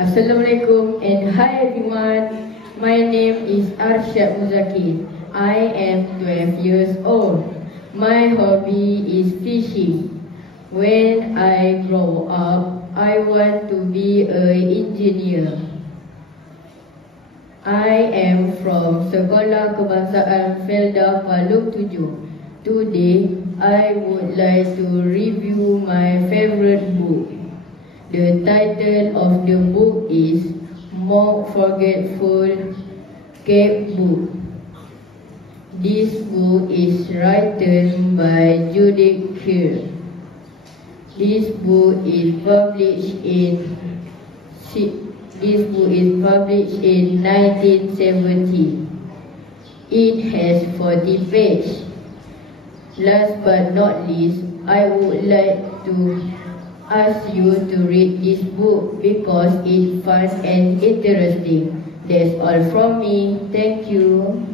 Assalamualaikum and hi everyone. My name is Arshad Muzaki. I am 12 years old. My hobby is fishing. When I grow up, I want to be an engineer. I am from Sekolah Kebangsaan Felda Palung 7. Today, I would like to review my favorite book. The title of the book is More Forgetful Cave Book. This book is written by Judith Kerr. This book is published in 1970. It has 40 pages. Last but not least, I would like to ask you to read this book because it's fun and interesting. That's all from me. Thank you.